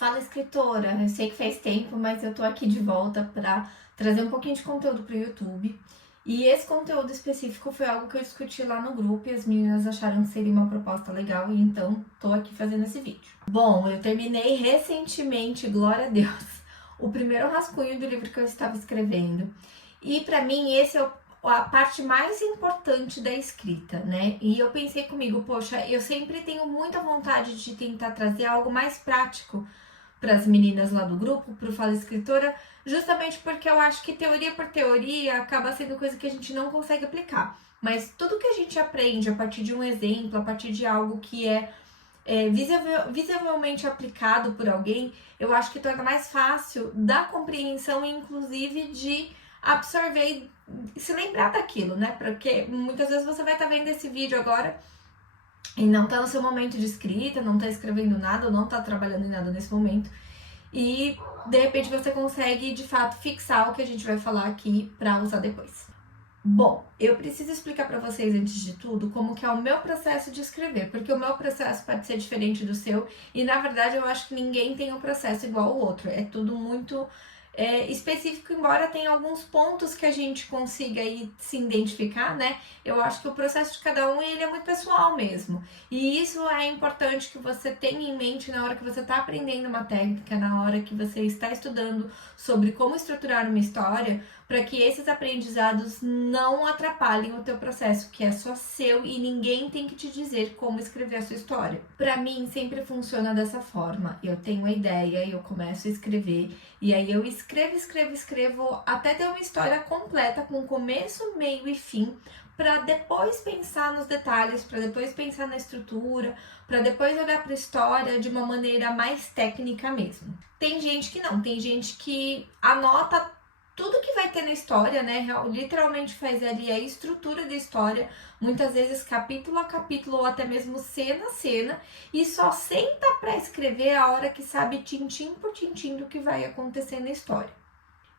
Fala, escritora! Eu sei que faz tempo, mas eu tô aqui de volta para trazer um pouquinho de conteúdo pro YouTube. E esse conteúdo específico foi algo que eu discuti lá no grupo e as meninas acharam que seria uma proposta legal e então tô aqui fazendo esse vídeo. Bom, eu terminei recentemente, glória a Deus, o primeiro rascunho do livro que eu estava escrevendo. E para mim esse é a parte mais importante da escrita, né? E eu pensei comigo, poxa, eu sempre tenho muita vontade de tentar trazer algo mais prático para as meninas lá do grupo, para o Fala Escritora, justamente porque eu acho que teoria por teoria acaba sendo coisa que a gente não consegue aplicar. Mas tudo que a gente aprende a partir de um exemplo, a partir de algo que é visivelmente aplicado por alguém, eu acho que torna mais fácil da compreensão e inclusive de absorver e se lembrar daquilo, né? Porque muitas vezes você vai estar vendo esse vídeo agora e não tá no seu momento de escrita, não tá escrevendo nada, ou não tá trabalhando em nada nesse momento. E de repente você consegue de fato fixar o que a gente vai falar aqui para usar depois. Bom, eu preciso explicar para vocês antes de tudo como que é o meu processo de escrever, porque o meu processo pode ser diferente do seu e na verdade eu acho que ninguém tem um processo igual ao outro, é tudo muito específico, embora tenha alguns pontos que a gente consiga aí se identificar, né? Eu acho que o processo de cada um ele é muito pessoal mesmo. E isso é importante que você tenha em mente na hora que você está aprendendo uma técnica, na hora que você está estudando sobre como estruturar uma história, para que esses aprendizados não atrapalhem o teu processo, que é só seu e ninguém tem que te dizer como escrever a sua história. Para mim sempre funciona dessa forma. Eu tenho a ideia, eu começo a escrever e aí eu escrevo até ter uma história completa com começo, meio e fim, para depois pensar nos detalhes, para depois pensar na estrutura, para depois olhar para a história de uma maneira mais técnica mesmo. Tem gente que não, tem gente que anota tudo que vai ter na história, né? Literalmente faz ali a estrutura da história, muitas vezes capítulo a capítulo ou até mesmo cena a cena, e só senta para escrever a hora que sabe tintim por tintim do que vai acontecer na história.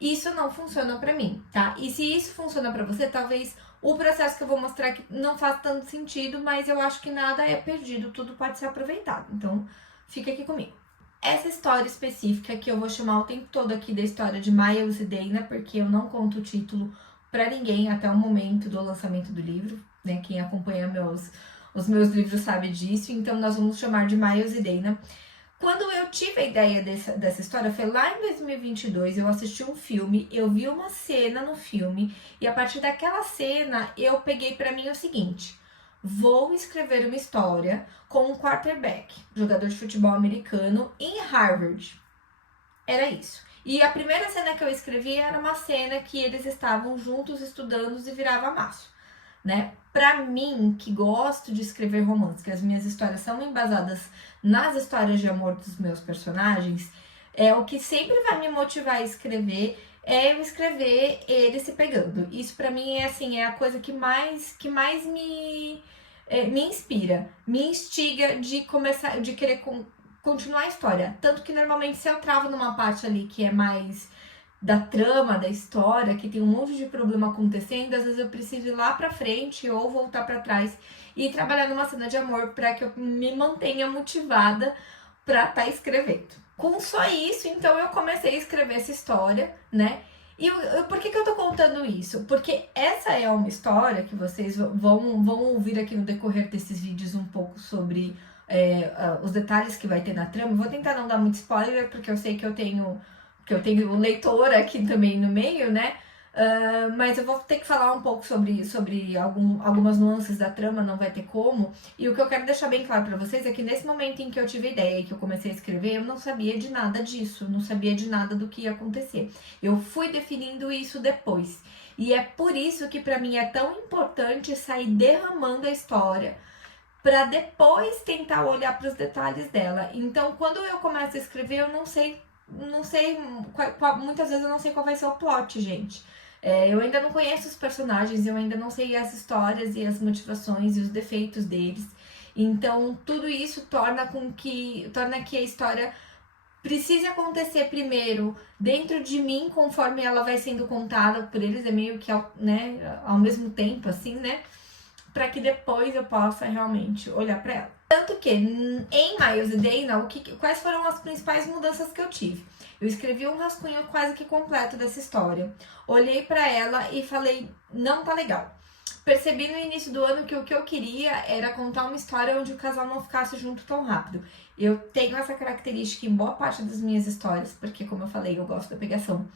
Isso não funciona para mim, tá? E se isso funciona para você, talvez o processo que eu vou mostrar aqui não faz tanto sentido, mas eu acho que nada é perdido, tudo pode ser aproveitado. Então, fica aqui comigo. Essa história específica que eu vou chamar o tempo todo aqui da história de Miles e Dana, porque eu não conto o título para ninguém até o momento do lançamento do livro, né? Quem acompanha os meus livros sabe disso, então nós vamos chamar de Miles e Dana. Quando eu tive a ideia dessa história, foi lá em 2022, eu assisti um filme, eu vi uma cena no filme, e a partir daquela cena eu peguei para mim o seguinte: vou escrever uma história com um quarterback, jogador de futebol americano, em Harvard. Era isso. E a primeira cena que eu escrevi era uma cena que eles estavam juntos estudando e virava maço, né? Pra mim, que gosto de escrever romance, que as minhas histórias são embasadas nas histórias de amor dos meus personagens, o que sempre vai me motivar a escrever é eu escrever eles se pegando. Isso pra mim é assim, é a coisa que mais me inspira, me instiga de começar, de querer continuar a história. Tanto que normalmente se eu travo numa parte ali que é mais da trama, da história, que tem um monte de problema acontecendo, às vezes eu preciso ir lá pra frente ou voltar pra trás e trabalhar numa cena de amor para que eu me mantenha motivada pra estar escrevendo. Com só isso, então eu comecei a escrever essa história, né? E por que eu tô contando isso? Porque essa é uma história que vocês vão ouvir aqui no decorrer desses vídeos um pouco sobre os detalhes que vai ter na trama. Eu vou tentar não dar muito spoiler, porque eu sei que eu tenho um leitor aqui também no meio, né? Mas eu vou ter que falar um pouco sobre algumas nuances da trama, não vai ter como. E o que eu quero deixar bem claro pra vocês é que nesse momento em que eu tive a ideia e que eu comecei a escrever, eu não sabia de nada disso, não sabia de nada do que ia acontecer. Eu fui definindo isso depois. E é por isso que pra mim é tão importante sair derramando a história, para depois tentar olhar para os detalhes dela. Então, quando eu começo a escrever, eu não sei, muitas vezes eu não sei qual vai ser o plot, gente. Eu ainda não conheço os personagens, eu ainda não sei as histórias e as motivações e os defeitos deles. Então, tudo isso torna que a história precise acontecer primeiro dentro de mim, conforme ela vai sendo contada por eles, é meio que ao mesmo tempo, assim, né? Para que depois eu possa realmente olhar para ela. Tanto que em Miles e Dana, quais foram as principais mudanças que eu tive? Eu escrevi um rascunho quase que completo dessa história. Olhei pra ela e falei, não tá legal. Percebi no início do ano que o que eu queria era contar uma história onde o casal não ficasse junto tão rápido. Eu tenho essa característica em boa parte das minhas histórias, porque como eu falei, eu gosto da pegação.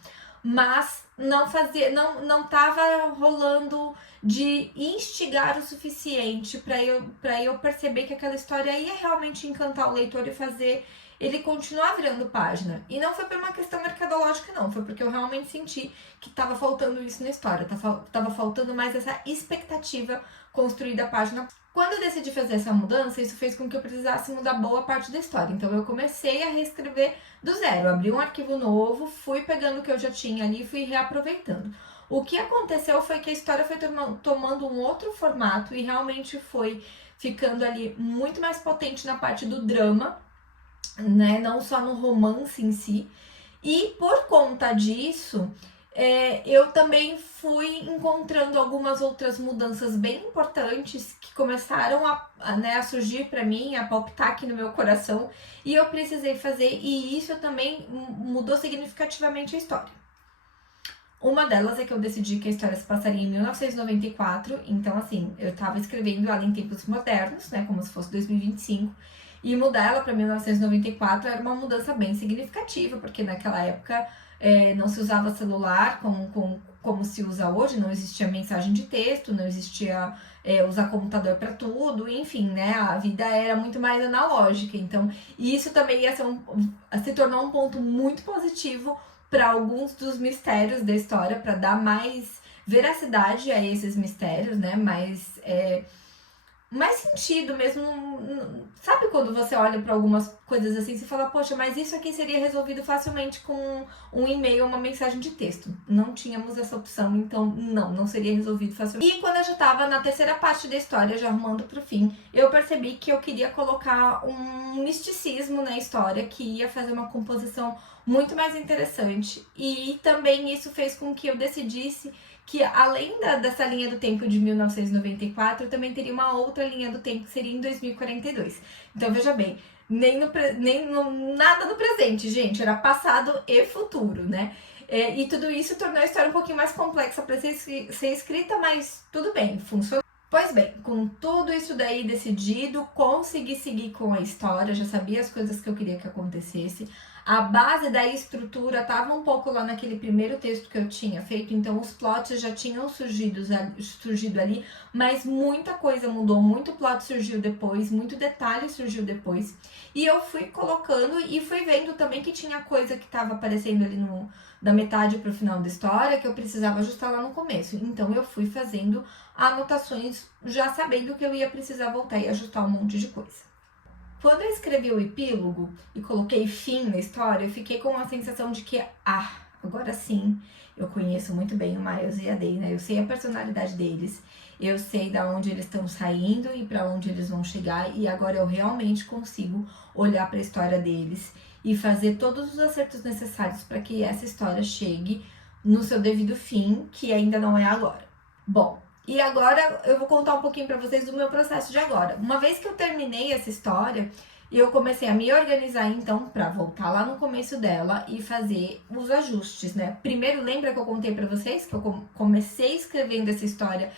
Mas não tava rolando de instigar o suficiente para eu perceber que aquela história ia realmente encantar o leitor e fazer ele continuar virando página. E não foi por uma questão mercadológica, não. Foi porque eu realmente senti que tava faltando isso na história. Tava faltando mais essa expectativa construída página. Quando eu decidi fazer essa mudança, isso fez com que eu precisasse mudar boa parte da história. Então eu comecei a reescrever do zero. Abri um arquivo novo, fui pegando o que eu já tinha ali e fui reaproveitando. O que aconteceu foi que a história foi tomando um outro formato e realmente foi ficando ali muito mais potente na parte do drama, né? Não só no romance em si. E por conta disso, eu também fui encontrando algumas outras mudanças bem importantes que começaram a surgir para mim, a palpitar aqui no meu coração, e eu precisei fazer, e isso também mudou significativamente a história. Uma delas é que eu decidi que a história se passaria em 1994, então assim, eu estava escrevendo ela em tempos modernos, né, como se fosse 2025, e mudar ela para 1994 era uma mudança bem significativa, porque naquela época não se usava celular como se usa hoje, não existia mensagem de texto, não existia usar computador para tudo, enfim, né? A vida era muito mais analógica, então isso também ia se tornou um ponto muito positivo para alguns dos mistérios da história, para dar mais veracidade a esses mistérios, né? Mais sentido mesmo. Sabe quando você olha para algumas coisas assim e fala, poxa, mas isso aqui seria resolvido facilmente com um e-mail ou uma mensagem de texto. Não tínhamos essa opção, então não seria resolvido facilmente. E quando eu já estava na terceira parte da história, já arrumando pro fim, eu percebi que eu queria colocar um misticismo na história que ia fazer uma composição muito mais interessante. E também isso fez com que eu decidisse que além dessa linha do tempo de 1994, também teria uma outra linha do tempo que seria em 2042. Então veja bem, nada no presente, gente, era passado e futuro, né? E tudo isso tornou a história um pouquinho mais complexa para ser escrita, mas tudo bem, funcionou. Pois bem, com tudo isso daí decidido, consegui seguir com a história, já sabia as coisas que eu queria que acontecesse. A base da estrutura estava um pouco lá naquele primeiro texto que eu tinha feito, então os plots já tinham surgido ali, mas muita coisa mudou, muito plot surgiu depois, muito detalhe surgiu depois. E eu fui colocando e fui vendo também que tinha coisa que estava aparecendo ali da metade para o final da história que eu precisava ajustar lá no começo. Então eu fui fazendo anotações já sabendo que eu ia precisar voltar e ajustar um monte de coisa. Quando eu escrevi o epílogo e coloquei fim na história, eu fiquei com a sensação de que, agora sim, eu conheço muito bem o Miles e a Dana, eu sei a personalidade deles, eu sei da onde eles estão saindo e para onde eles vão chegar, e agora eu realmente consigo olhar para a história deles e fazer todos os acertos necessários para que essa história chegue no seu devido fim, que ainda não é agora. Bom, e agora eu vou contar um pouquinho para vocês do meu processo de agora. Uma vez que eu terminei essa história, eu comecei a me organizar então para voltar lá no começo dela e fazer os ajustes, né? Primeiro, lembra que eu contei para vocês que eu comecei escrevendo essa história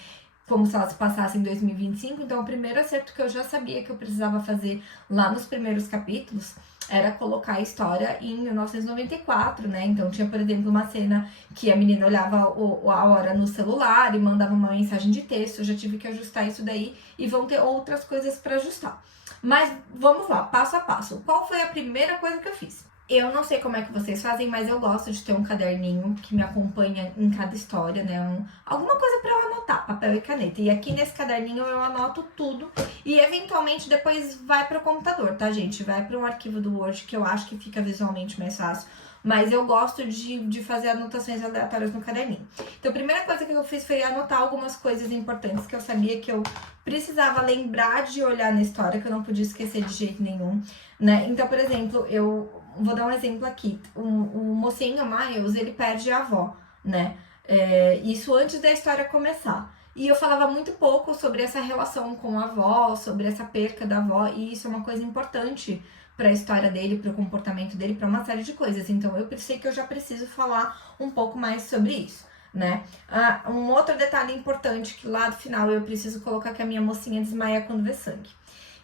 como se ela se passasse em 2025, então o primeiro acerto que eu já sabia que eu precisava fazer lá nos primeiros capítulos era colocar a história em 1994, né? Então tinha, por exemplo, uma cena que a menina olhava a hora no celular e mandava uma mensagem de texto, eu já tive que ajustar isso daí e vão ter outras coisas para ajustar. Mas vamos lá, passo a passo. Qual foi a primeira coisa que eu fiz? Eu não sei como é que vocês fazem, mas eu gosto de ter um caderninho que me acompanha em cada história, né? Alguma coisa para eu anotar, papel e caneta. E aqui nesse caderninho eu anoto tudo e eventualmente depois vai para o computador, tá, gente? Vai para um arquivo do Word que eu acho que fica visualmente mais fácil. Mas eu gosto de fazer anotações aleatórias no caderninho. Então a primeira coisa que eu fiz foi anotar algumas coisas importantes que eu sabia que eu precisava lembrar de olhar na história, que eu não podia esquecer de jeito nenhum, né? Então, por exemplo, eu vou dar um exemplo aqui. O mocinho Miles, ele perde a avó, né? Isso antes da história começar. E eu falava muito pouco sobre essa relação com a avó, sobre essa perca da avó, e isso é uma coisa importante para a história dele, para o comportamento dele, para uma série de coisas. Então eu pensei que eu já preciso falar um pouco mais sobre isso, né? Um outro detalhe importante que lá no final eu preciso colocar que a minha mocinha desmaia quando vê sangue.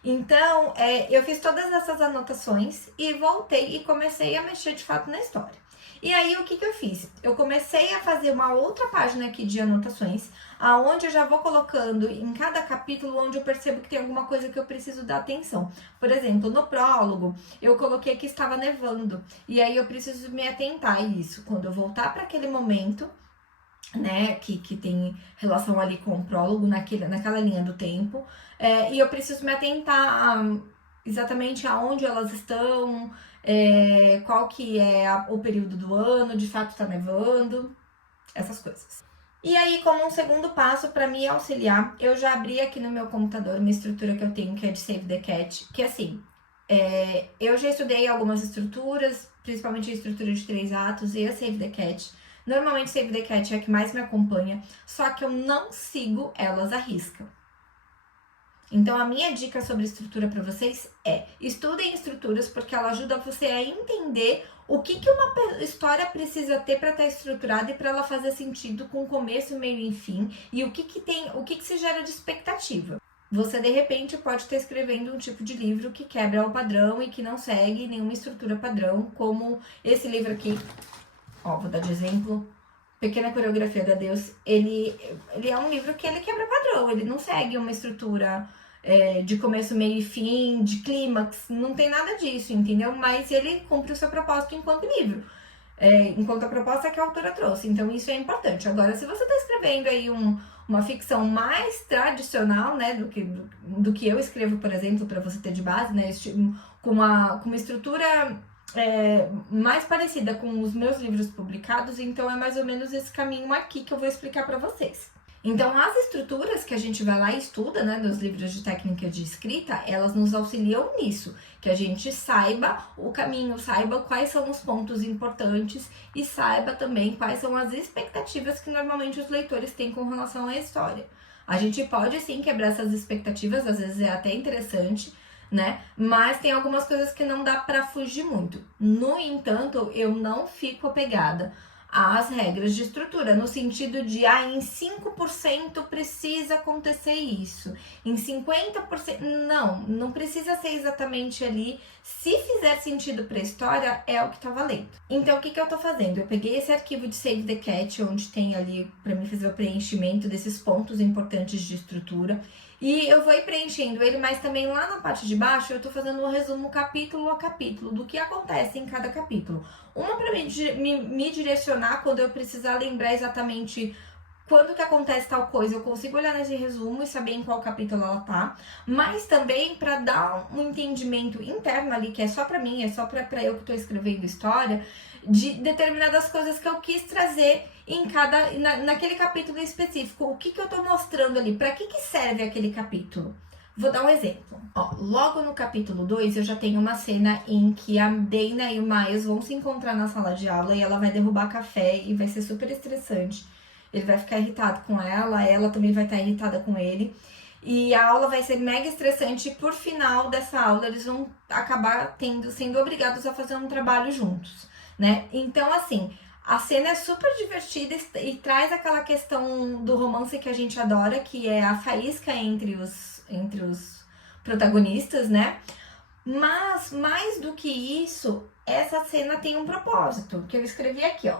Então, eu fiz todas essas anotações e voltei e comecei a mexer de fato na história. E aí, o que eu fiz? Eu comecei a fazer uma outra página aqui de anotações, aonde eu já vou colocando em cada capítulo onde eu percebo que tem alguma coisa que eu preciso dar atenção. Por exemplo, no prólogo, eu coloquei que estava nevando, e aí eu preciso me atentar a isso. Quando eu voltar para aquele momento, né, que tem relação ali com o prólogo, naquela linha do tempo, e eu preciso me atentar exatamente aonde elas estão, qual que é o período do ano, de fato tá nevando, essas coisas. E aí, como um segundo passo para me auxiliar, eu já abri aqui no meu computador uma estrutura que eu tenho, que é de Save the Cat, que assim, eu já estudei algumas estruturas, principalmente a estrutura de 3 atos e a Save the Cat. Normalmente Save the Cat é a que mais me acompanha, só que eu não sigo elas à risca. Então a minha dica sobre estrutura para vocês é: estudem estruturas, porque ela ajuda você a entender o que uma história precisa ter para estar estruturada e para ela fazer sentido com começo, meio e fim, e o que se gera de expectativa. Você, de repente, pode estar escrevendo um tipo de livro que quebra o padrão e que não segue nenhuma estrutura padrão, como esse livro aqui. Ó, vou dar de exemplo. Pequena Coreografia da Deus. Ele é um livro que ele quebra padrão, ele não segue uma estrutura de começo, meio e fim, de clímax, não tem nada disso, entendeu? Mas ele cumpre o seu propósito enquanto livro. Enquanto a proposta que a autora trouxe. Então isso é importante. Agora, se você está escrevendo aí uma ficção mais tradicional, né, do que eu escrevo, por exemplo, para você ter de base, né, com uma estrutura mais parecida com os meus livros publicados, então é mais ou menos esse caminho aqui que eu vou explicar para vocês. Então, as estruturas que a gente vai lá e estuda, né, nos livros de técnica de escrita, elas nos auxiliam nisso, que a gente saiba o caminho, saiba quais são os pontos importantes e saiba também quais são as expectativas que normalmente os leitores têm com relação à história. A gente pode sim quebrar essas expectativas, às vezes é até interessante, né? Mas tem algumas coisas que não dá para fugir muito. No entanto, eu não fico apegada às regras de estrutura, no sentido de, em 5% precisa acontecer isso, em 50%, não precisa ser exatamente ali. Se fizer sentido para a história, é o que tá valendo. Então, o que eu tô fazendo? Eu peguei esse arquivo de Save the Cat, onde tem ali para mim fazer o preenchimento desses pontos importantes de estrutura, e eu vou ir preenchendo ele, mas também lá na parte de baixo eu tô fazendo um resumo capítulo a capítulo do que acontece em cada capítulo. Uma para me direcionar quando eu precisar lembrar exatamente quando que acontece tal coisa, eu consigo olhar nesse resumo e saber em qual capítulo ela tá, mas também para dar um entendimento interno ali, que é só para mim, é só para eu que tô escrevendo história, de determinadas coisas que eu quis trazer naquele capítulo específico. O que eu tô mostrando ali, para que serve aquele capítulo? Vou dar um exemplo. Ó, logo no capítulo 2, eu já tenho uma cena em que a Dana e o Miles vão se encontrar na sala de aula e ela vai derrubar café e vai ser super estressante. Ele vai ficar irritado com ela também vai estar irritada com ele. E a aula vai ser mega estressante e por final dessa aula eles vão acabar sendo obrigados a fazer um trabalho juntos, né? Então, assim, a cena é super divertida e traz aquela questão do romance que a gente adora, que é a faísca entre os protagonistas, né? Mas, mais do que isso, essa cena tem um propósito, que eu escrevi aqui,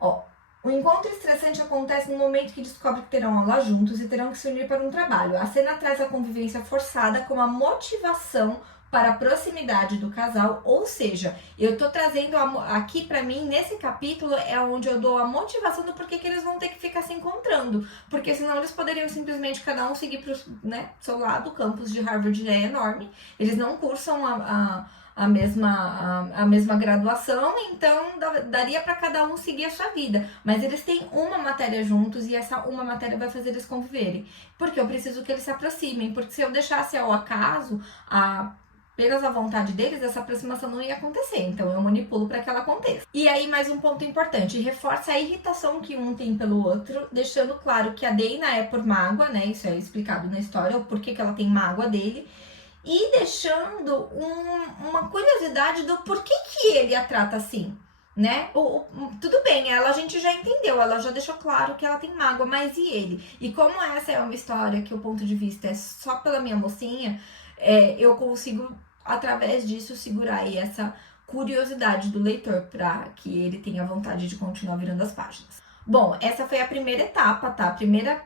ó. O encontro estressante acontece no momento que descobre que terão aula juntos e terão que se unir para um trabalho. A cena traz a convivência forçada como a motivação para a proximidade do casal, ou seja, eu tô trazendo aqui para mim, nesse capítulo, é onde eu dou a motivação do porquê que eles vão ter que ficar se encontrando, porque senão eles poderiam simplesmente cada um seguir pro, né, seu lado. O campus de Harvard é enorme, eles não cursam a mesma graduação, então daria para cada um seguir a sua vida, mas eles têm uma matéria juntos e essa uma matéria vai fazer eles conviverem, porque eu preciso que eles se aproximem, porque se eu deixasse ao acaso apenas a vontade deles, essa aproximação não ia acontecer. Então eu manipulo para que ela aconteça. E aí, mais um ponto importante: reforça a irritação que um tem pelo outro, deixando claro que a Dana é por mágoa, né? Isso é explicado na história, o porquê que ela tem mágoa dele. E deixando uma curiosidade do porquê que ele a trata assim, né? Tudo bem, ela a gente já entendeu, ela já deixou claro que ela tem mágoa, mas e ele? E como essa é uma história que o ponto de vista é só pela minha mocinha, eu consigo, através disso, segurar aí essa curiosidade do leitor para que ele tenha vontade de continuar virando as páginas. Bom, essa foi a primeira etapa, tá? A primeira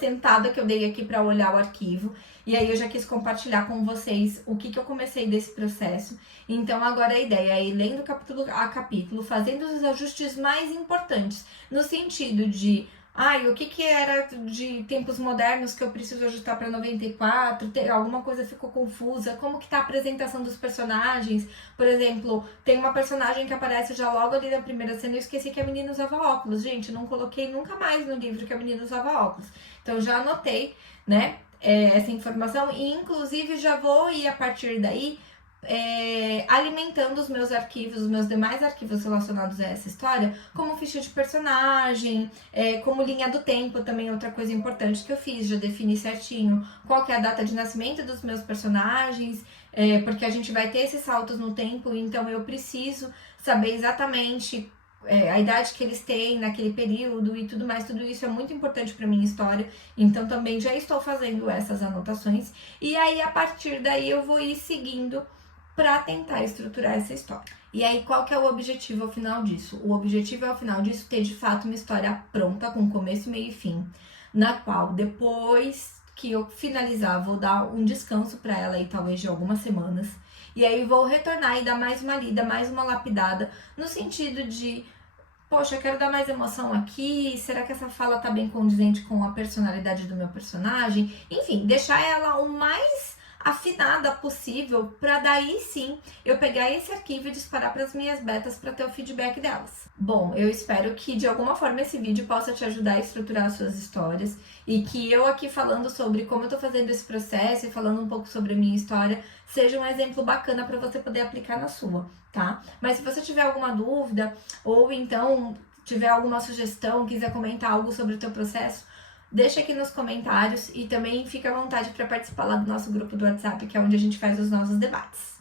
sentada que eu dei aqui para olhar o arquivo. E aí eu já quis compartilhar com vocês o que eu comecei desse processo. Então agora a ideia é ir lendo capítulo a capítulo, fazendo os ajustes mais importantes, no sentido de o que era de tempos modernos que eu preciso ajustar para 94, alguma coisa ficou confusa, como que tá a apresentação dos personagens. Por exemplo, tem uma personagem que aparece já logo ali na primeira cena, eu esqueci que a menina usava óculos. Gente, não coloquei nunca mais no livro que a menina usava óculos. Então já anotei, né, essa informação e inclusive já vou ir a partir daí alimentando os meus arquivos, os meus demais arquivos relacionados a essa história, como ficha de personagem, como linha do tempo, também outra coisa importante que eu fiz, já defini certinho qual que é a data de nascimento dos meus personagens, porque a gente vai ter esses saltos no tempo, então eu preciso saber exatamente a idade que eles têm naquele período e tudo mais, tudo isso é muito importante para minha história, então também já estou fazendo essas anotações, e aí a partir daí eu vou ir seguindo para tentar estruturar essa história. E aí, qual que é o objetivo ao final disso? O objetivo ao final disso ter de fato uma história pronta, com começo, meio e fim, na qual depois que eu finalizar, vou dar um descanso para ela aí, talvez de algumas semanas, e aí vou retornar e dar mais uma lida, mais uma lapidada, no sentido de, poxa, eu quero dar mais emoção aqui, será que essa fala tá bem condizente com a personalidade do meu personagem? Enfim, deixar ela o mais afinada possível, para daí sim eu pegar esse arquivo e disparar para as minhas betas para ter o feedback delas. Bom, eu espero que de alguma forma esse vídeo possa te ajudar a estruturar as suas histórias e que eu aqui falando sobre como eu tô fazendo esse processo e falando um pouco sobre a minha história seja um exemplo bacana para você poder aplicar na sua, tá? Mas se você tiver alguma dúvida ou então tiver alguma sugestão, quiser comentar algo sobre o teu processo, deixa aqui nos comentários e também fica à vontade para participar lá do nosso grupo do WhatsApp, que é onde a gente faz os nossos debates.